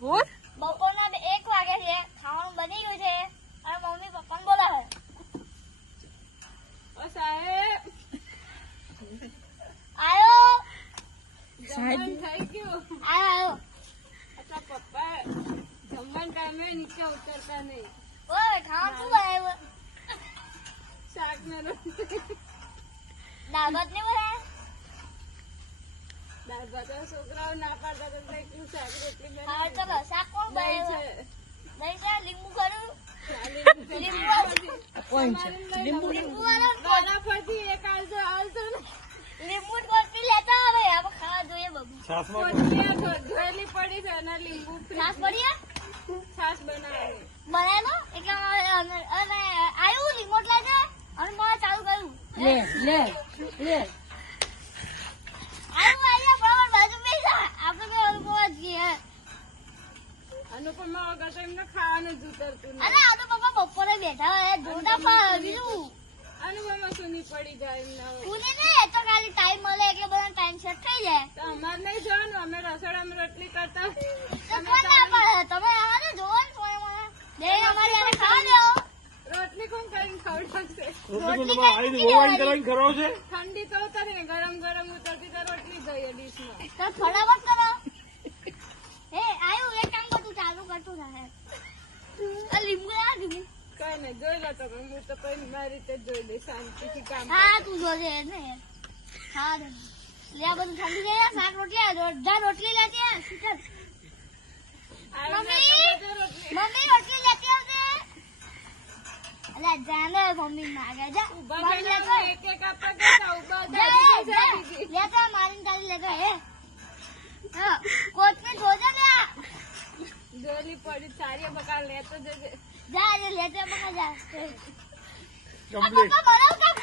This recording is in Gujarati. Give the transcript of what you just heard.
બોલ બપોરના 1 વાગે છે, ખાવાનું બની ગયું છે અને મમ્મી પપ્પાને બોલાવે. ઓ સાહેબ આયો જમવાનું થઈ ગયું. આયો અચ્છા પપ્પા જમવાના ટાઈમે નીચે ઉતરતા નહીં. ઓય ખાવાનું શું બનાવ્યું? શાક ને રોટલી. દાળ ભાત નહીં બનાવ્યા? દાળ ભાત છોકરાઓ ના પાડતા તો એકલું શાક રોટલી હા ચલો શાક કોણ દહીં બનાવ્યું? છે. દહીં છે, લીંબુ ખરું? લીંબુ કોણ છે લીંબુ લીંબુ વાળો દાણા પરથી એક આલતો ને લીંબુ કોટલી લેતા આવે આપણે ખાવા જોઈએ બબુ. કોથમીર ધોયેલી પડી છે અને લીંબુ છાશ પડી હે? છાશ બનાવે. બનાવેલો એટલે અને આવ્યું રિમોટ લાગે અને મારે ચાલુ કર્યું. લે લે લે આવ્યું બરાબર બાજુ બેસા આપણે કે અનુભવ છીએ. અનુપમા વગર તો એમને ખાવાનું જ ઉતરતું અરે નહીં. આ તો પપ્પા બપોરે બેઠા હોય જોતા પણ બીજું અનુપમા સુની પડી જાય એમને. કોને ને એ તો ખાલી ટાઈમ મળે એટલે બધા ટાઈમ સેટ થઈ જાય. તો અમારે નહીં જવાનું, અમે રસોડામાં રોટલી કરતા. તો કોણ ના પાડે? તમે આને જોવો ને કોઈ મને બે અમારી આને ખાવા દેવો. રોટલી કોણ કરીને ખવડાવશે? રોટલી ખાઈ દેવાની. ઠંડી તો ઉતરે ને ગરમ ગરમ ઉતરતી તો રોટલી જોઈએ ડીશમાં. તો ફટાફટ કરો. એ આવ્યું એક કામ કર તું ચાલુ કરતું રહે. આ લીંબુ ના લીંબુ. કઈ નહીં જોઈ લો તમે, હું તો કઈ મારી રીતે જ જોઈ લઈશ શાંતિથી કામ. હા તું જોજે ને હા લે આ બધું ઠંડી થઈ જાય શાક રોટલી જા રોટલી લેતી આવ શીતલ. મમ્મી મમ્મી રોટલી લેતી આવજે. અલે જાને મમ્મી માગે જા ઉભા મારી થઈને લેતો એક એક આપવા જતા ઉભા જા, થઈ જા, દીધી. લેતો મારીને તારી લેતો હે હા કોથમીર જોજે ને જોયેલી પડી સારી બકા લેતો જજે. જા આજે લેતે બકા જા આ પપ્પા બનાવ કામ